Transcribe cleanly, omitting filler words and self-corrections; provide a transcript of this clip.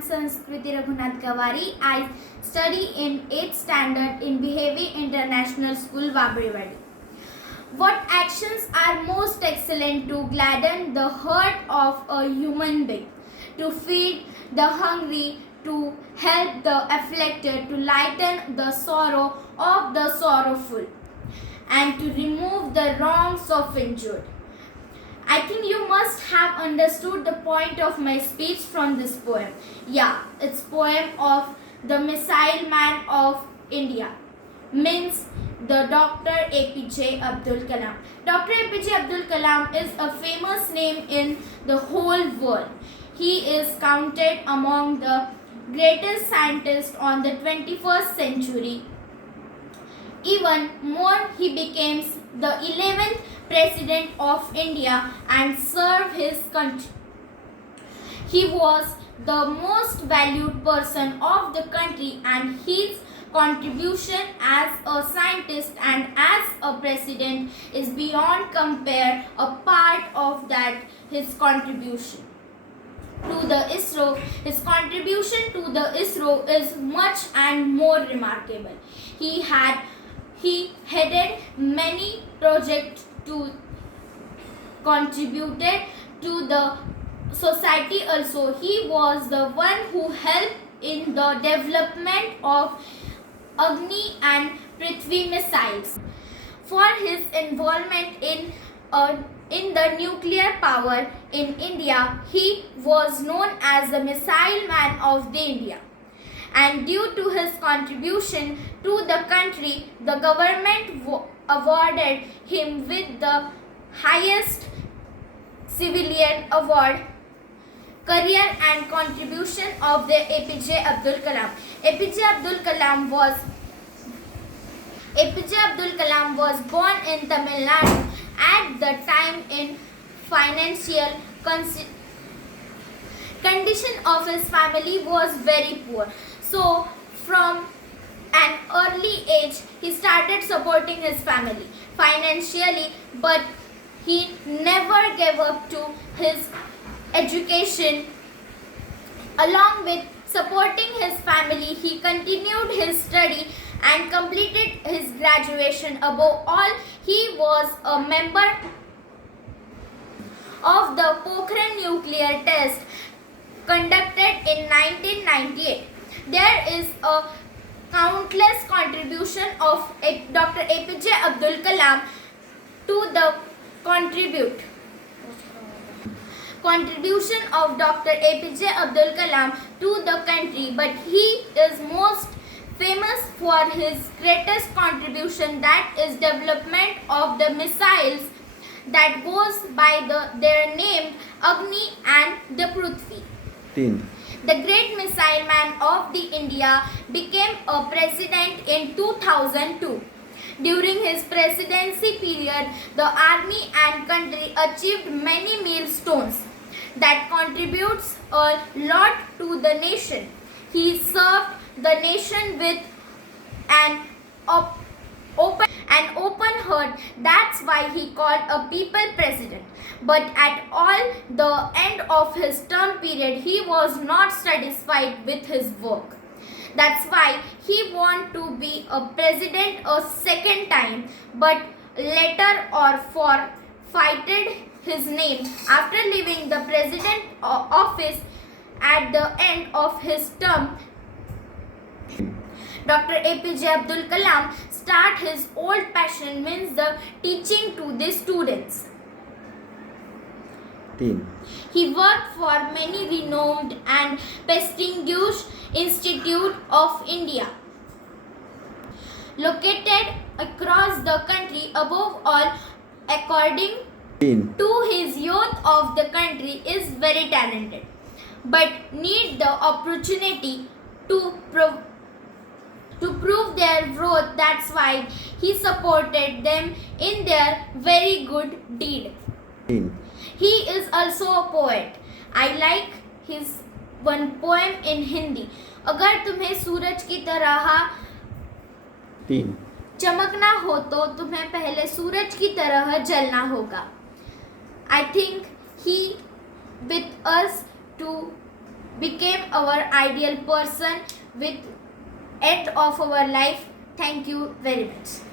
am Sanskriti Raghunath Gawari. I study in 8th standard in Behavior International School, Vabrewadi. What actions are most excellent to gladden the heart of a human being? To feed the hungry, to help the afflicted, to lighten the sorrow of the sorrowful, and to remove the wrongs of injured. I think you must have understood the point of my speech from this poem. Yeah, it's poem of the Missile Man of India. Means the Dr. APJ Abdul Kalam. Dr. APJ Abdul Kalam is a famous name in the whole world. He is counted among the greatest scientists on the 21st century. Even more, he became the 11th President of India and served his country. He was the most valued person of the country, and his contribution as a scientist and as a president is beyond compare. A part of that, his contribution to the ISRO, his contribution to the ISRO is much and more remarkable. He headed many projects to contributed to the society also. He was the one who helped in the development of Agni and Prithvi missiles. For his involvement in the nuclear power in India, he was known as the Missile Man of the India. And due to his contribution to the country, the government awarded him with the highest civilian award, Career and Contribution of the APJ Abdul Kalam. APJ Abdul Kalam was born in Tamil Nadu. At the time, in financial condition of his family was very poor. So from an early age, he started supporting his family financially, but he never gave up to his education. Along with supporting his family, he continued his study and completed his graduation. Above all, he was a member of the Pokhran nuclear test conducted in 1998. There is a countless contribution of Dr. APJ Abdul Kalam to the contribution of Dr. APJ Abdul Kalam to the country, but he is most famous for his greatest contribution, that is development of the missiles that goes by their name Agni and the Prithvi. The great missile man of the India became a president in 2002. During his presidency period, the army and country achieved many milestones that contributes a lot to the nation. He served the nation with an open heart. That's why he called a people president. But at all the end of his term period, he was not satisfied with his work. That's why he wanted to be a president a second time, but later or forfeited his name after leaving the president office at the end of his term. Dr. APJ Abdul Kalam started his old passion, means the teaching to the students. He worked for many renowned and prestigious institutes of India located across the country. Above all, according to his youth of the country is very talented, but need the opportunity to prove their growth. That's why he supported them in their very good deed. He is also a poet. I like his one poem in Hindi. अगर तुम्हें सूरज की तरह चमकना हो तो तुम्हें पहले सूरज की तरह जलना होगा. I think he with us to became our ideal person with end of our life. Thank you very much.